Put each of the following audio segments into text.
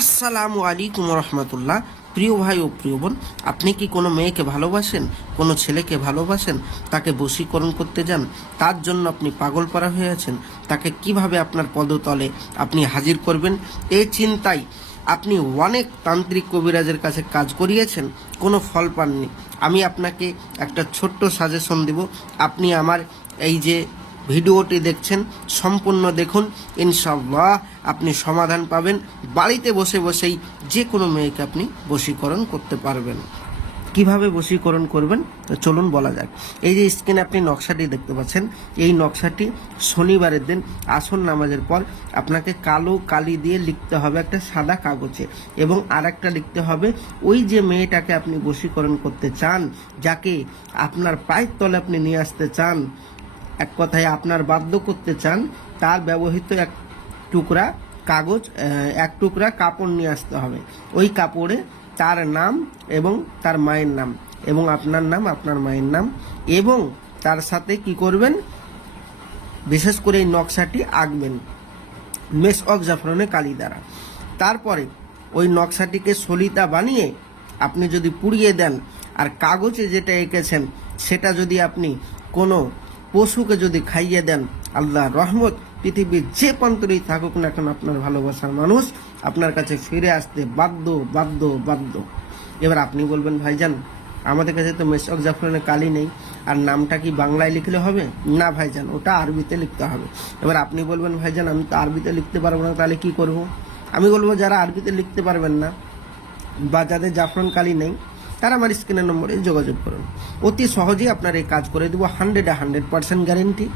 আসসালামু আলাইকুম রহমতুল্লাহ। প্রিয় ভাই ও প্রিয় বোন, আপনি কি কোনো মেয়েকে ভালোবাসেন, কোনো ছেলেকে ভালোবাসেন, তাকে বশীকরণ করতে যান, তার জন্য আপনি পাগলপারা হয়ে আছেন, তাকে কিভাবে আপনার পদতলে আপনি হাজির করবেন এই চিন্তায় আপনি অনেক তান্ত্রিক কবিরাজের কাছে কাজ করিয়েছেন, কোনো ফল পাননি। আমি আপনাকে একটা ছোট্ট সাজেশন দেব। আপনি আমার এই যে ভিডিওটি দেখছেন সম্পূর্ণ দেখুন, ইনশাআল্লাহ আপনি সমাধান পাবেন। বাড়িতে বসে বসেই যে কোনো মেয়েকে আপনি বশীকরণ করতে পারবেন। কিভাবে বশীকরণ করবেন চলুন বলা যাক। এই যে স্ক্রিনে আপনি নকশাটি দেখতে পাচ্ছেন, এই নকশাটি শনিবারের দিন আসর নামাজের পর আপনাকে কালো কালি দিয়ে লিখতে হবে একটা সাদা কাগজে, এবং আর একটা লিখতে হবে ওই যে মেয়েটাকে আপনি বশীকরণ করতে চান, যাকে আপনার পায়ের তলে আপনি নিয়ে আসতে চান, এক কথায় আপনার বাধ্য করতে চান, তার ব্যবহৃত এক টুকরা কাগজ, এক টুকরা কাপড় নিয়ে আসতে হবে। ওই কাপড়ে তার নাম এবং তার মায়ের নাম এবং আপনার নাম, আপনার মায়ের নাম, এবং তার সাথে কি করবেন, বিশেষ করে এই নকশাটি আঁকবেন মেশক জাফরানে কালি দ্বারা। তারপরে ওই নকশাটিকে সলিতা বানিয়ে আপনি যদি পুড়িয়ে দেন, আর কাগজে যেটা এঁকেছেন সেটা যদি আপনি কোনো পশুকে যদি খাইয়ে দেন, আল্লাহর রহমত পৃথিবীর যে প্রান্তরেই থাকুক না কেন আপনার ভালোবাসার মানুষ আপনার কাছে ফিরে আসতে বাধ্য বাধ্য বাধ্য। এবার আপনি বলবেন, ভাইজান আমাদের কাছে তো মেশক জাফরানের কালি নেই, আর নামটা কি বাংলায় লিখলে হবে? না ভাইজান, ওটা আরবিতে লিখতে হবে। এবার আপনি বলবেন, ভাইজান আমি তো আরবিতে লিখতে পারবো না, তাহলে কি করব? আমি বলবো, যারা আরবিতে লিখতে পারবেন না বা যাদের জাফরান কালি নেই, তারা আমার স্ক্রিনের নম্বরে যোগাযোগ করুন। অতি সহজেই আপনার এই কাজ করে দেবো। 100% গ্যারেন্টি,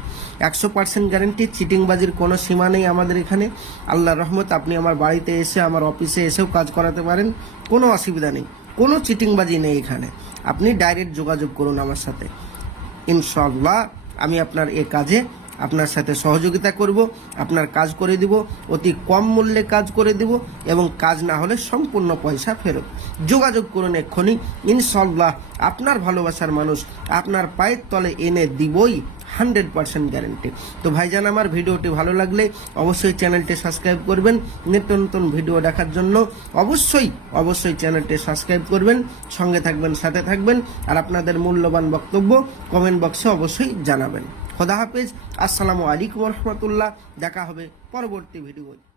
100% গ্যারেন্টি। চিটিংবাজির কোনো সীমা নেই আমাদের এখানে। আল্লাহর রহমত আপনি আমার বাড়িতে এসে, আমার অফিসে এসেও কাজ করাতে পারেন, কোনো অসুবিধা নেই, কোনো চিটিংবাজি নেই এখানে। আপনি ডাইরেক্ট যোগাযোগ করুন আমার সাথে, ইনশাআল্লাহ আমি আপনার এ কাজে আপনার সাথে সহযোগিতা করব, আপনার কাজ করে দিব, অতি কম মূল্যে কাজ করে দিব, এবং কাজ না হলে সম্পূর্ণ পয়সা ফেরত। যোগাযোগ করুন এক্ষুনি, ইনশাআল্লাহ আপনার ভালোবাসার মানুষ আপনার পায়ের তলে এনে দিবই, 100% গ্যারেন্টি। তো ভাইজান আমার ভিডিওটি ভালো লাগলে অবশ্যই চ্যানেলটি সাবস্ক্রাইব করবেন। নিত্য নতুন ভিডিও দেখার জন্য অবশ্যই চ্যানেলটি সাবস্ক্রাইব করবেন, সঙ্গে থাকবেন, সাথে থাকবেন, আর আপনাদের মূল্যবান বক্তব্য কমেন্ট বক্সে অবশ্যই জানাবেন। খোদা হাফেজ, আসসালামু আলাইকুম রহমতুল্লাহ। দেখা হবে পরবর্তী ভিডিও।